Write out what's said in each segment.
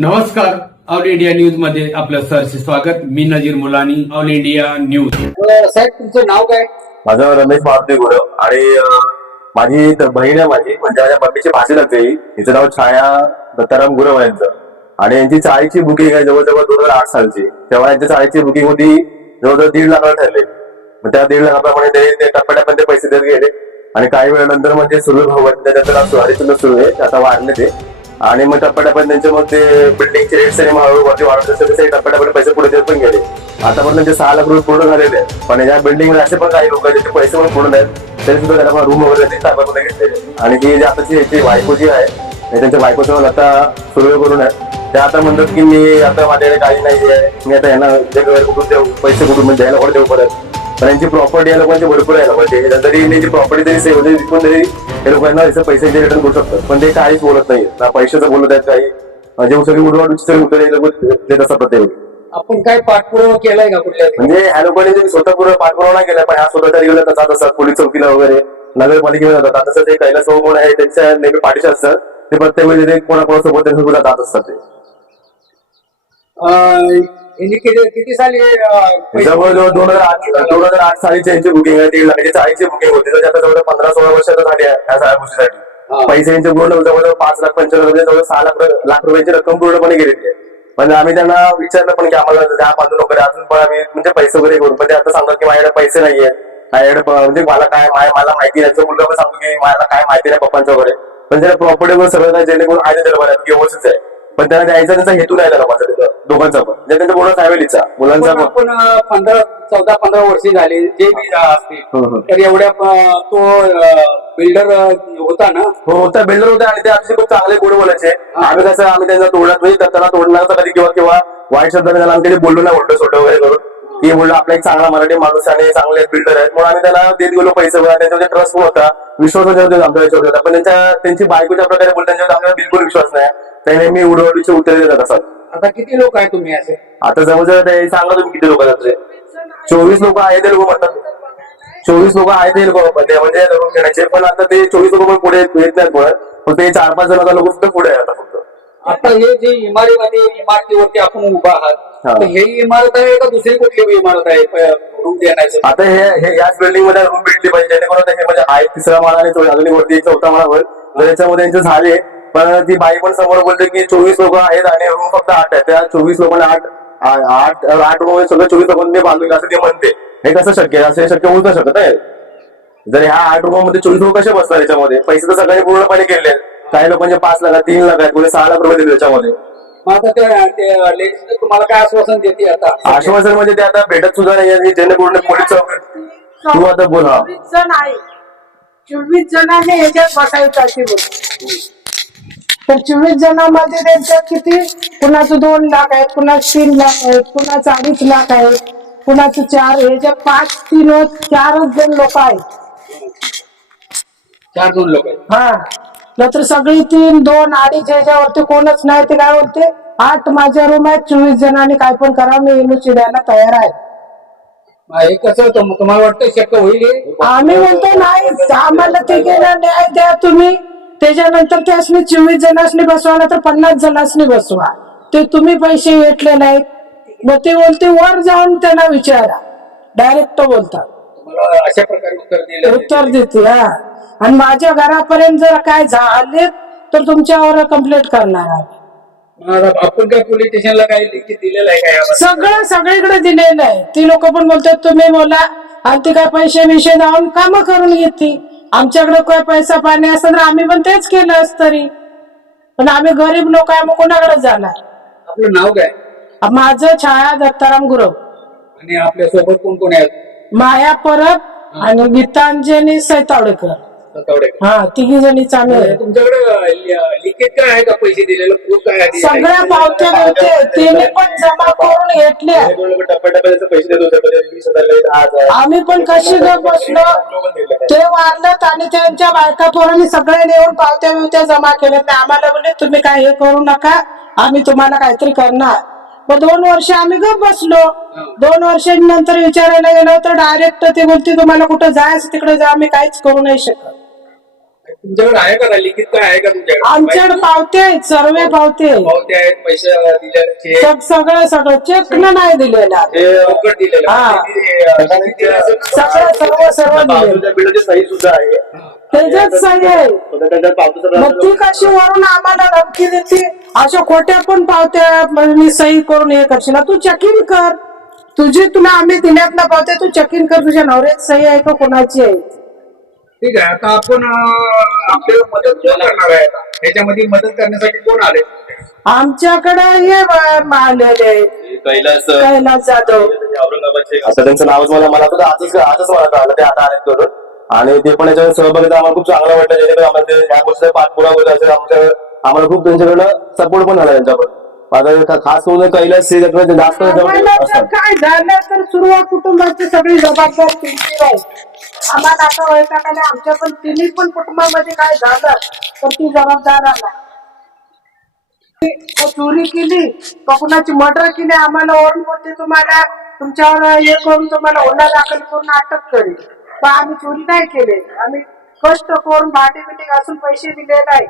नमस्कार all India न्यूजमध्ये आपलं सरचे स्वागत. मी Nazir Mulani all India news. साहेब तुमचं नाव काय? माझं रमेश मारुती गुरव. आणि माझी एक बहीण आहे माझी म्हणजे माझ्या मम्मीची भाषी लागते ही. हिचं नाव छाया दत्ताराम गुरव यांचं. आणि यांची चाळीची बुकिंग आहे जवळजवळ दोन हजार आठ सालची. तेव्हा यांच्या चाळीची बुकिंग होती जवळजवळ दीड लाखाला ठरले. मग त्या दीड लाखाप्रमाणे ते ते टप्प्याटप्प्याने पैसे देत गेले. आणि काही वेळानंतर म्हणजे सुरू भाऊ त्याच्यानंतर सुरू आहे. आता वाढले ते. आणि मग टप्प्याटप्प्यात त्यांचे मग ते बिल्डिंगचे रेट्स आणि हळूहळू वरती वाढत असेल तसे टप्प्याटप्प्याने पैसे पुढे देत पण गेले. आतापर्यंत त्यांचे सहा लाख रुपये पूर्ण झालेले आहेत. पण या बिल्डिंगमध्ये असे पण काही लोक आहेत ज्याचे पैसे पण पूर्ण आहेत तरी सुद्धा त्याला रूम वगैरे ते ताब्यामध्ये घेतलेले आणि ही जी आताची जी बायको जी आहे हे त्यांच्या बायकोसोबत आता सुरू करून आहे ते आता म्हणतात की मी आता माझ्याकडे काही नाही आहे मी आता यांना जे घर कुठून देऊ पैसे कुठून द्यायला कोण देऊ परत? पण यांची प्रॉपर्टी या लोकांची भरपूर आहे म्हणजे जरी त्यांची प्रॉपर्टी तरी सेव म्हणजे विकून तरी हे लोकांना याचं पैसे रिटर्न करू शकतात. पण ते काहीच बोलत नाही ना पैशाचं बोलत आहेत काही. म्हणजे सगळी उडवाडूची सगळी उत्तरे हे लोक देत असतात प्रत्येक आपण काय पाठपुरावा केलाय का कुठल्या म्हणजे ह्या लोकांनी जे स्वतःपूर्व पाठपुरावा नाही केला पण ह्या स्वतःच्या रिगुलर जात असतात पोलीस चौकीला वगैरे नगरपालिकेला जातात. आता तसं ते कैलास म्हणून आहे त्यांच्या नेहमी पाठीचे असतात. ते प्रत्येक वेळी ते कोणाकोणासोबत त्यांच्यासोबत जात असतात ते. यांनी किती किती साली जवळजवळ दोन हजार आठ दोन हजार आठ सालीची यांची बुकिंग आहे दीड लाखाची चाळीसची बुकिंग होती. आता जवळ पंधरा सोळा वर्ष झाली आहे या सगळ्या. गोष्टीसाठी. पैसे यांचे पूर्ण जवळजवळ पाच लाख पंच्याण्णव म्हणजे जवळ सहा लाख लाख रुपयाची रक्कम पूर्णपणे गेलेली आहे. म्हणजे आम्ही त्यांना विचारलं पण की आम्हाला द्या बांधून वगैरे अजून पण आम्ही म्हणजे पैसे वगैरे करू पण ते आता सांगतात की माझ्याकडे पैसे नाहीये माझ्याकडे म्हणजे मला काय मला माहिती नाही. मुलगा पण सांगतो की मला काय माहिती नाही पप्पांचं वगैरे. पण त्याला प्रॉपर्टी वगैरे सगळं जेणेकरून आहे बऱ्यात व्यवस्थित आहे. पण त्याला द्यायचा त्यांचा हेतू नाही त्याला माझा तिथं. दोघांचा पण. म्हणजे त्यांच्या पूर्ण फॅमिलीचा. मुलांचा पण आपण पंधरा चौदा पंधरा वर्षे झाले जे बी असतील. हम्म, हम्म. तर एवढ्या तो बिल्डर होता ना? हो त्या बिल्डर होते आणि ते आमचे खूप चांगले गोड बोलायचे. आम्ही कसं आम्ही त्यांना तोडत म्हणजे त्यांना तोडण्याचा कधी किंवा किंवा वाईट शब्दाने त्याला आम्ही बोललो नाही उलट सोडलं वगैरे करून. की बोललो आपला एक चांगला मराठी माणूस आणि चांगले बिल्डर आहेत. म्हणून आम्ही त्यांना देत गेलो पैसे वगैरे. त्यांच्यावर ट्रस्ट होता. विश्वास होता आमच्या याच्यावर होता. पण त्यांच्या त्यांची बायकोच्या प्रकारे बोलतो त्यांच्यावर आम्हाला बिलकुल विश्वास नाही. ते नेहमी उडवडीचे उत्तर देतात असतात आता किती लोक आहे तुम्ही असे? आता जवळजवळ ते सांगा तुम्ही किती लोक ते चोवीस लोक आहेत ते लोक म्हणतात. चोवीस लोक आहेत ते लोक म्हणजे म्हणजे धरून घेण्याचे पण आता ते चोवीस लोक पण पुढे येत नाहीत पण पण ते चार पाच जण लोक सुद्धा पुढे आहे आता फक्त. आता हे जे इमारतीमध्ये इमारतीवरती आपण उभा आहात हा. तर हे इमारत आहे का दुसरी कुठली इमारत आहे रूम देण्याचं? आता हे हे याच बिल्डिंगमध्ये रूम भेटली पाहिजे जेणेकरून आता हे म्हणजे आहे तिसरा माळा आणि अजून वरती एक चौथा माळा होईल. तर याच्यामध्ये यांचे झाले. पण ती बाई पण समोर बोलते की चोवीस लोक आहेत आणि रूम फक्त आठ आहेत. त्या चोवीस लोकांना आठ आठ आठ रूममध्ये सगळं चोवीस लोकांनी बांधून असं ते म्हणते. हे कसं शक्य आहे? असं हे शक्य होऊ नाही शकत आहे जर ह्या आठ रूममध्ये चोवीस लोक कसे बसतात याच्यामध्ये? पैसे तर सगळ्यांनी पूर्णपणे केले आहेत. काही लोकांचे पाच लाख तीन लाख आहेत कोणी सहा लाख रुपये दिले त्याच्यामध्ये. मग आता ते लेडीज तुम्हाला काय आश्वासन देते आता? आश्वासन म्हणजे ते आता भेटत सुद्धा नाही जेणेकरून पोलीस चौक तू आता बोल चोवीस जण आहे चोवीस जणांनी याच्यात बसायचं अशी बोल तर चोवीस जणांमध्ये त्यांच्या किती? कुणाचं दोन लाख आहेत कुणाचं तीन लाख आहेत कुणाचं अडीच लाख आहेत कुणाचं चार ह्याच्यात पाच तीन चारच जण लोक आहेत. चार दोन लोक आहेत. हा. नंतर सगळी तीन दोन अडीच ह्याच्यावरती कोणच नाही ते काय बोलते? आठ माझ्या रूम आहेत चोवीस जणांनी काय पण करा मी इनुची द्यायला तयार आहे. हे कसं होतं? मग तुम्हाला वाटतं शक्य होईल हे? आम्ही म्हणतो नाही आम्हाला ते गेला न्याय द्या तुम्ही. त्याच्यानंतर त्यासनी चोवीस जणांनी बसवा तर पन्नास जणांनी बसवा. ते तुम्ही पैसे घेतले नाहीत. मग ते बोलते वर जाऊन त्यांना विचारा. डायरेक्ट बोलतात अशा प्रकारे उत्तर देते हा. आणि माझ्या घरापर्यंत जर काय झाले तर तुमच्यावर कंप्लेंट करणार आपण काय पोलीस स्टेशनला काही लिखित दिलेलं आहे काय? सगळं सगळीकडे दिलेलं आहे. ती लोक पण बोलतात तुम्ही बोला. आणि ते काय पैसे विषय जाऊन कामं करून घेते आमच्याकडे काय पैसा पाणी असतं तर आम्ही पण तेच केलं असतं तरी. पण आम्ही गरीब लोक आहे मग कोणाकडे जाणार? आपलं नाव काय? माझं छाया दत्ताराम गुरव. आणि आपल्यासोबत कोण कोण आहेत? माया परब आणि गीतांजली सैतावडेकर. सतावडे हा तिघी जणी चांगले आहेत. तुमच्याकडे लिखित काय आहे का पैसे दिलेलं? प्रूफ काय आहे? सगळ्या पावत्या तिने पण जमा करून घेतल्या टप्प्याटप्प्याचे पैसे देत होते म्हणजे वीस हजार काही दहा हजार. आम्ही पण कशी ग बसलो? ते वारलेत आणि त्यांच्या बायका पोरांनी सगळे नेऊन पावत्या बिवत्या जमा केल्या. ते आम्हाला बोलले तुम्ही काय हे करू नका. आम्ही तुम्हाला काहीतरी करणार. मग दोन वर्ष आम्ही गप बसलो. दोन वर्षांनंतर विचारायला गेलो तर डायरेक्ट ते बोलते तुम्हाला कुठं जायचं तिकडे जा. आम्ही काहीच करू नाही शकत. तुमच्याकडे आहे का लिखित काय आहे का तुमच्याकडे? आमच्याकडे पावते आहेत सर्वे पावते आहेत. पावते आहेत पैसे दिले सगळं सगळं चेक न नाही दिलेला हे दिलेलं हा. अं, किती दिलं असेल ना? सगळं सर्व सर्व दिले सही सुद्धा आहे. त्याच्यात सही आहे. तर त्याच्यात बाजूचं मग ती कशी वरून आम्हाला धमकी देते? अशा खोट्या पण पावत्या म्हणजे मी सही करून हे करशील तू चेक इन कर. तुझी तुला आम्ही दिल्यात ना पावत्या तू चेक इन कर. तुझ्या नवऱ्याची सही आहे का? कोणाची आहे? ठीक आहे. आता आपण अं, आपल्याला मदत कोण करणार आहे आता? ह्याच्यामध्ये मदत करण्यासाठी कोण आले? आमच्याकडे हे आलेले आहेत. कैलास कैलास जाधव. औरंगाबादचे आता त्यांचं नावच मला मला तर आजच आजच मला कळालं ते आता आलेत करून. आणि ते पण याच्यावर सहभागी. आम्हाला खूप चांगलं वाटलं जेणेकरून आम्हाला ते ह्या गोष्टीचा पाठपुरावा होत असेल आमच्या आम्हाला खूप त्यांच्याकडनं सपोर्ट पण झाला त्यांच्याकडून आता खा- खास करून कैलास हे जास्त आम्हाला जवळ जर असतात. काय झालं तर सुरुवात कुटुंबाची सगळी जबाबदार त्यांची राहील. आम्हाला आता वैतागाने आमच्या पण तिन्ही पण कुटुंबामध्ये काय झालं तर ती जबाबदार आला. चोरी केली का कुणाची मर्डर केली आम्हाला ओरड बोलते तुम्हाला तुमच्यावर हे करून तुम्हाला ओला दाखल करून अटक करेल. पण आम्ही चोरी नाही केले. आम्ही कष्ट करून भाटी बिटी घासून पैसे दिले नाही.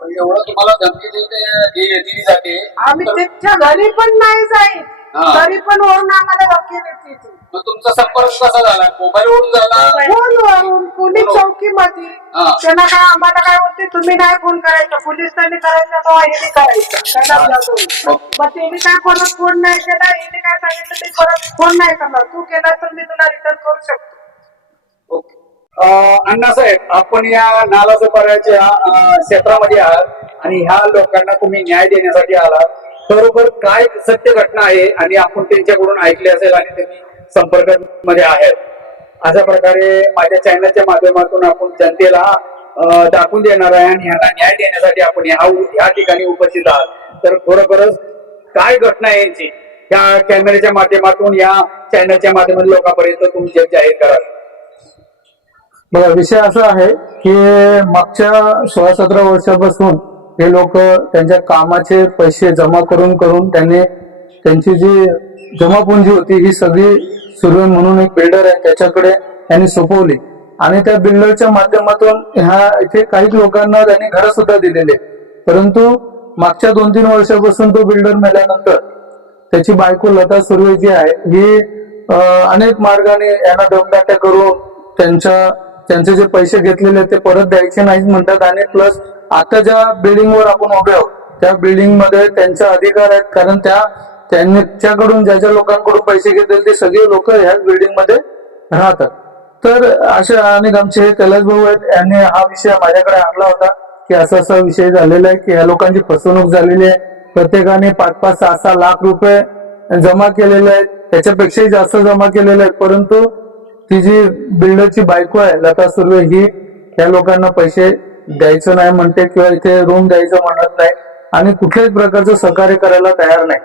एवढं तुम्हाला धमकी दिली जाते. आम्ही त्यांच्या घरी पण नाही जाईल. तरी पण वरून आम्हाला धमकी देते ती. मग तुमचा संपर्क कसा झाला? मोबाईलवरून झाला? फोनवरून पोलीस चौकीमध्ये. हा. त्यांना काय आम्हाला काय होते तुम्ही नाही फोन करायचा. पोलिसांनी करायचं किंवा हिने करायचं. त्यांना. मग? त्यांनी काय परत फोन नाही केला? हिने काय सांगितलं ते परत फोन नाही करणार. तू केला तर मी तुला रिटर्न करू शकतो. ओके. अं, अण्णासाहेब आपण या नालासोपाऱ्याच्या अं, क्षेत्रामध्ये आहात आणि ह्या लोकांना तुम्ही न्याय देण्यासाठी आलात. बरोबर काय सत्य घटना आहे आणि आपण त्यांच्याकडून ऐकले असेल आणि त्यांनी संपर्कमध्ये आहेत. अशा प्रकारे माझ्या चॅनलच्या माध्यमातून आपण जनतेला दाखवून देणार आहे आणि ह्यांना न्याय देण्यासाठी आपण ह्या ह्या ठिकाणी उपस्थित आहात. तर खरोखरच काय घटना आहे यांची? या कॅमेऱ्याच्या माध्यमातून या चॅनलच्या माध्यमातून लोकांपर्यंत तुम्ही जे जाहीर कराल. बघा विषय असा आहे की मागच्या सोळा सतरा वर्षापासून हे लोक त्यांच्या कामाचे पैसे जमा करून करून त्यांनी त्यांची जी जमापुंजी होती ही सगळी सुरवे म्हणून एक बिल्डर आहे त्याच्याकडे त्यांनी सोपवली. आणि त्या बिल्डरच्या माध्यमातून ह्या इथे काही लोकांना त्यांनी घर सुद्धा दिलेले परंतु मागच्या दोन तीन वर्षापासून तो बिल्डर मेल्यानंतर त्याची बायको लता सुर्वे जी आहे ही अनेक मार्गाने यांना दमदाट्या करून त्यांच्या त्यांचे जे पैसे घेतलेले ते परत द्यायचे नाहीत म्हणतात. आणि प्लस आता ज्या बिल्डिंगवर आपण उभे आहोत. त्या बिल्डिंगमध्ये त्यांचा अधिकार आहेत. कारण त्या त्यांच्याकडून ज्या ज्या लोकांकडून पैसे घेतील ते सगळे लोक ह्याच बिल्डिंगमध्ये राहतात. तर असे अनेक आमचे हे कैलास भाऊ आहेत. यांनी हा विषय माझ्याकडे आणला होता की असा असा विषय झालेला आहे की ह्या लोकांची फसवणूक झालेली आहे. प्रत्येकाने पाच पाच सहा सहा लाख रुपये जमा केलेले आहेत. त्याच्यापेक्षाही जास्त जमा केलेले आहेत. परंतु ती जी बिल्डरची बायको आहे लता सुर्वे ही या लोकांना पैसे द्यायचं नाही म्हणते किंवा इथे रूम द्यायचं म्हणत नाही आणि कुठल्याच प्रकारचं सहकार्य करायला तयार नाही.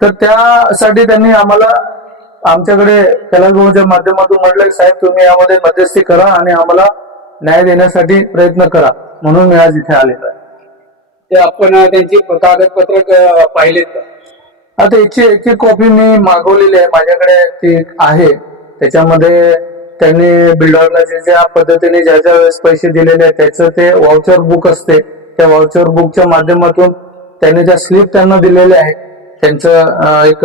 तर त्यासाठी त्यांनी आम्हाला आमच्याकडे कैलास भाऊच्या माध्यमातून म्हटलं की साहेब तुम्ही यामध्ये मध्यस्थी करा आणि आम्हाला न्याय देण्यासाठी प्रयत्न करा. म्हणून मी आज इथे आलेलो आहे. ते आपण त्यांची कागदपत्र पाहिलेत? आता याची एक एक कॉपी मी मागवलेली आहे. माझ्याकडे ती आहे. त्याच्यामध्ये त्यांनी बिल्डरला जे ज्या पद्धतीने ज्या ज्या वेळेस पैसे दिलेले आहेत त्याचं ते वाउचर बुक असते. त्या वाउचर बुकच्या माध्यमातून त्यांनी ज्या स्लिप त्यांना दिलेल्या आहेत त्यांचं एक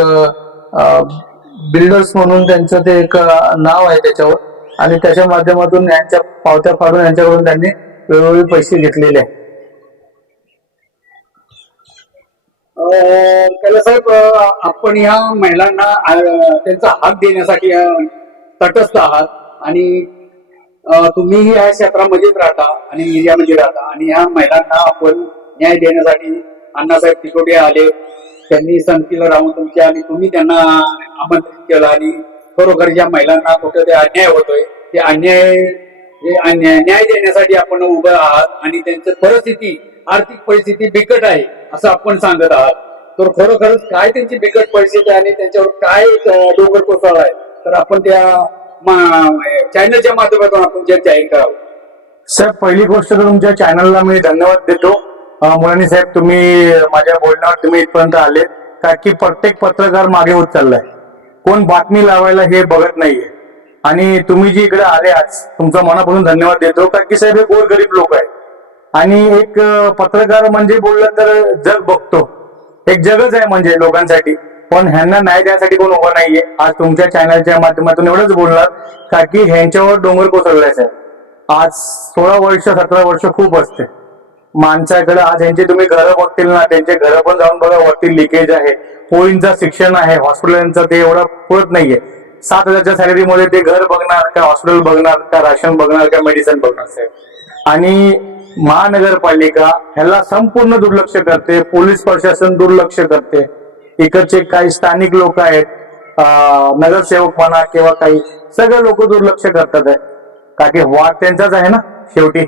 बिल्डर्स म्हणून त्यांचं ते एक नाव आहे त्याच्यावर. आणि त्याच्या माध्यमातून यांच्या पावत्या फाडून यांच्याकडून त्यांनी वेळोवेळी पैसे घेतलेले आहेत. त्याला साहेब आपण या महिलांना त्यांचा हात देण्यासाठी तटस्थ आहात. आणि तुम्ही तुम्हीही या क्षेत्रामध्येच राहता आणि एरियामध्ये राहता आणि या महिलांना आपण न्याय देण्यासाठी अण्णासाहेब तिकोटे आले त्यांनी संगतीला राहून तुमच्या आणि तुम्ही त्यांना आमंत्रित केलं आणि खरोखर ज्या महिलांना कुठं ते अन्याय होतोय ते अन्याय हे अन्याय न्याय देण्यासाठी आपण उभं आहात आणि त्यांची परिस्थिती आर्थिक परिस्थिती बिकट आहे असं आपण सांगत आहात. तर खरोखरच काय त्यांची बिकट परिस्थिती आहे आणि त्यांच्यावर काय डोंगर कोसळला आहे तर आपण त्या चॅनलच्या माध्यमातून आपण चर्चा जाहीर करावं साहेब पहिली गोष्ट तर तुमच्या चॅनलला मी धन्यवाद देतो. मुलांनी मुलानी साहेब तुम्ही माझ्या बोलण्यावर तुम्ही इथपर्यंत आले. कारण की प्रत्येक पत्रकार मागे होत चाललाय. कोण बातमी लावायला हे बघत नाहीये. आणि तुम्ही जी इकडे आले आज तुमचा मनापासून धन्यवाद देतो. कारण की साहेब हे गोरगरीब लोक आहे आणि एक पत्रकार म्हणजे बोललं तर जग बघतो. एक जगच आहे म्हणजे लोकांसाठी. पण ह्यांना न्याय द्यासाठी कोण उभं नाहीये. आज तुमच्या चॅनलच्या माध्यमातून एवढंच बोलणार का की ह्यांच्यावर डोंगर कोसळलाय आज सोळा वर्ष सतरा वर्ष खूप असते. माणसाकडे आज यांचे तुम्ही घरं बघतील ना त्यांचे घरं पण जाऊन बघा वरती लिकेज आहे. पोळींचं शिक्षण आहे हॉस्पिटलांचं ते एवढं पुरत नाहीये. सात हजारच्या सॅलरीमध्ये ते घर बघणार का हॉस्पिटल बघणार का राशन बघणार का मेडिसिन बघणार साहेब. आणि महानगरपालिका ह्याला संपूर्ण दुर्लक्ष करते पोलीस प्रशासन दुर्लक्ष करते. इकडचे काही स्थानिक लोक आहेत नगरसेवक म्हणा किंवा काही सगळे लोक दुर्लक्ष करतात आहे. का की वाद त्यांचाच आहे ना शेवटी.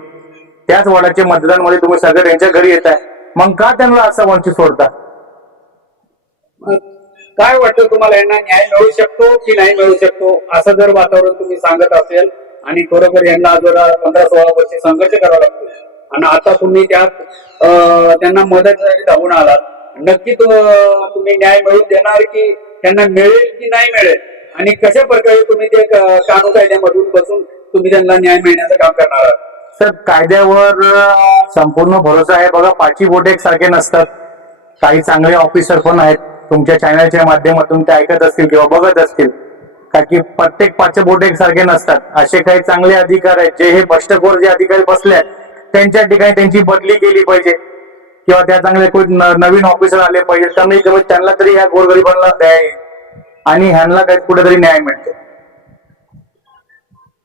त्याच वार्डाच्या मतदानमध्ये तुम्ही सगळे त्यांच्या घरी येत आहे. मग का त्यांना असं वंचित सोडता? मग काय वाटतं तुम्हाला यांना न्याय मिळू शकतो की नाही मिळू शकतो? असं जर वातावरण तुम्ही सांगत असेल आणि खरोखर यांना जर पंधरा सोळा वर्ष संघर्ष करावा लागतो आणि आता तुम्ही त्यात त्यांना मदतीसाठी धावून आलात नक्की तुम्ही न्याय मिळवून देणार की त्यांना मिळेल की नाही मिळेल? आणि कशा प्रकारे तुम्ही ते कानू कानून कायद्यामधून बसून तुम्ही त्यांना न्याय मिळण्याचं काम करणार आहात? सर कायद्यावर संपूर्ण भरोसा आहे. बघा पाची बोटे सारखे नसतात. काही चांगले ऑफिसर पण आहेत. तुमच्या चॅनलच्या माध्यमातून ते ऐकत असतील किंवा बघत असतील. का की प्रत्येक पाचशे बोटे सारखे नसतात. असे काही चांगले अधिकार आहेत. जे हे भ्रष्टखोर जे अधिकारी बसले आहेत त्यांच्या ठिकाणी त्यांची बदली केली पाहिजे. किंवा त्या चांगले कोणी नवीन ऑफिसर आले पाहिजे त्यांनाही कमी त्यांना तरी ह्या गोरगरिबांना न्याय आणि ह्यांना काही कुठेतरी न्याय मिळतो.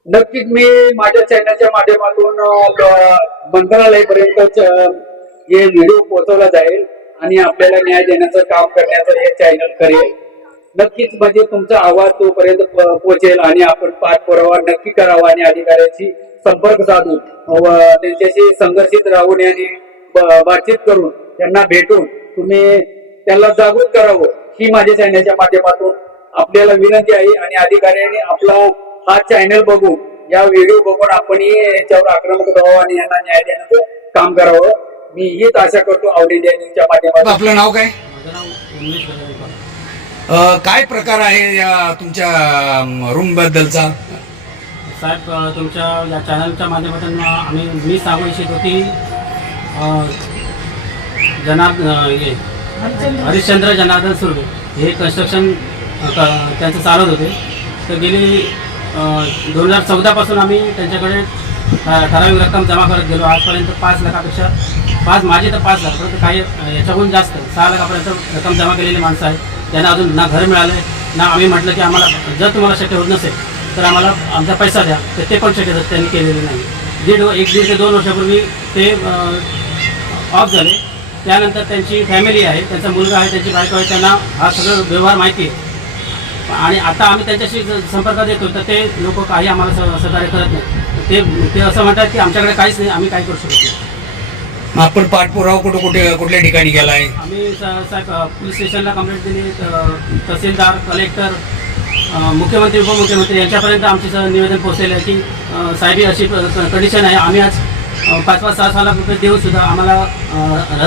नक्कीच मी माझ्या चॅनलच्या माध्यमातून मंत्रालयापर्यंत हे व्हिडिओ पोहोचवला जाईल आणि आपल्याला न्याय देण्याचं काम करण्याचं हे चॅनल करेल. नक्कीच म्हणजे तुमचा आवाज तोपर्यंत पोहोचेल आणि आपण पाठपुरावा नक्की करावा आणि अधिकाऱ्याशी संपर्क साधून त्यांच्याशी संघर्षित राहून आणि बातचीत करून त्यांना भेटून तुम्ही त्यांना जागृत करावं ही माझ्या चॅनलच्या माध्यमातून आपल्याला विनंती आहे आणि अधिकाऱ्यांनी आपला हा चॅनल बघून या व्हिडिओ बघून आपण याच्यावर आक्रमक राहावं आणि यांना न्याय देण्याचं काम करावं. मी हीच आशा करतो ऑल इंडिया न्यूजच्या माध्यमातून. आपलं नाव काय? काय प्रकार आहे या तुमच्या रूम बद्दलचा? साहेब तुमच्या या चॅनलच्या माध्यमातून आम्ही मी सांगू इच्छितो की जनार्दन जनार्द हे हरिश्चंद्र जनार्दन सुर्वे. हे कन्स्ट्रक्शन क- त्यांचं चालत होते. तर गेली दोन हजार चौदापासून आम्ही त्यांच्याकडे ठराविक रक्कम जमा करत गेलो. आजपर्यंत पाच लाखापेक्षा पाच माझे तर पाच लाख परंतु काही याच्याहून जास्त सहा लाखापर्यंत रक्कम जमा केलेली माणसं आहेत. त्यांना अजून ना घर मिळालं ना आम्ही म्हटलं की आम्हाला जर तुम्हाला शक्य होत नसेल तर आम्हाला आमचा पैसा द्या. तर ते पण शक्य त्यांनी केलेले नाही. दीड एक दीड ते दोन वर्षापूर्वी ते ऑफ झाले. त्यानंतर त्यांची फॅमिली आहे त्यांचा मुलगा आहे त्यांची बायको आहे त्यांना हा सगळं व्यवहार माहिती आहे. आणि आता आम्ही त्यांच्याशी संपर्कात येतो तर ते लोक काही आम्हाला सहकार्य करत नाही ते ते असं म्हणतात की आमच्याकडे काहीच नाही आम्ही काय करू शकत नाही. मग आपण पाठपुरावा कुठे कुठे कुठल्या ठिकाणी आम्ही स- साहेब अ, पोलीस स्टेशनला कंप्लेंट दिली त- तहसीलदार कलेक्टर अ, मुख्यमंत्री उपमुख्यमंत्री यांच्यापर्यंत आमचे स- निवेदन पोहोचलेलं आहे की अ, साहेब ही अशी कंडिशन आहे. आम्ही आज पाच पाच सहा सहा लाख रुपये देऊन सुद्धा आम्हाला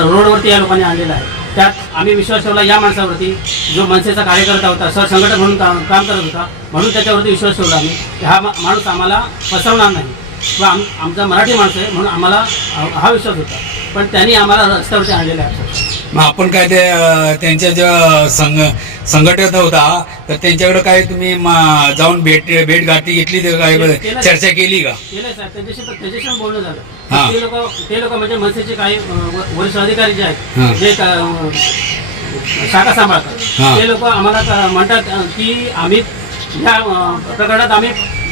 रोडवरती या लोकांनी आणलेला आहे. त्यात आम्ही विश्वास ठेवला या माणसावरती जो मनसेचा कार्यकर्ता होता सरसंघटक म्हणून काम काम करत होता म्हणून त्याच्यावरती विश्वास ठेवला आम्ही हा माणूस आम्हाला फसवणार नाही. किंवा आम आमचा मराठी माणूस आहे म्हणून आम्हाला हा विश्वास होता. पण त्यांनी आम्हाला रस्त्यावरती आणलेला आहे. मग आपण काय ते त्यांच्या ज्या संघ संघटन होता तर त्यांच्याकडे काय तुम्ही जाऊन भेट भेट गाठी घेतली ते काय. चर्चा केली का हा. झालं ते लोक ते लोक म्हणजे मनसेचे काही वरिष्ठ अधिकारी जे. आहेत जे शाखा. सांभाळतात ते लोक आम्हाला म्हणतात की आम्ही या प्रकरणात आम्ही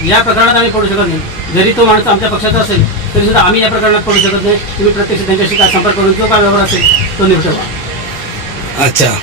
या प्रकरणात आम्ही पडू शकत नाही जरी तो माणूस आमच्या पक्षाचा असेल तरी सुद्धा आम्ही या प्रकरणात पडू शकत नाही तुम्ही प्रत्यक्ष त्यांच्याशी काय संपर्क करून जो काय व्यवहार असेल तो निपटवा अच्छा